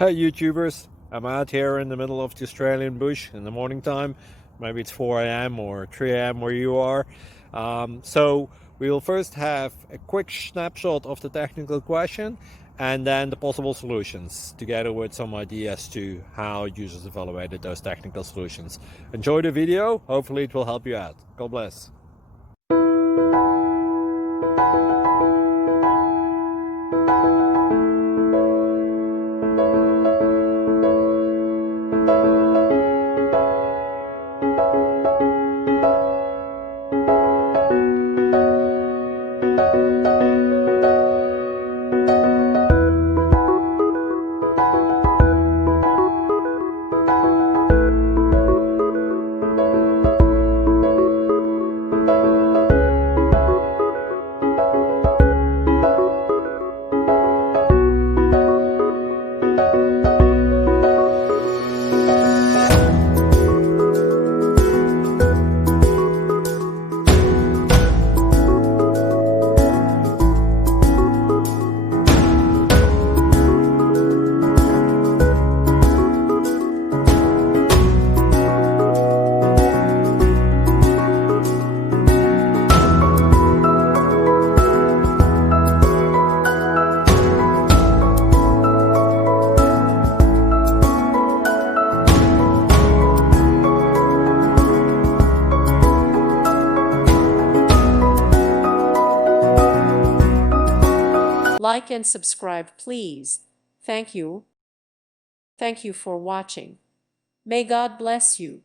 Hey YouTubers, I'm out here in the middle of the Australian bush in the morning time. Maybe it's 4 a.m. or 3 a.m. where you are. So we'll first have a quick snapshot of the technical question and then the possible solutions, together with some ideas to how users evaluated those technical solutions. Enjoy the video, hopefully it will help you out. God bless. Like and subscribe, please. Thank you. Thank you for watching. May God bless you.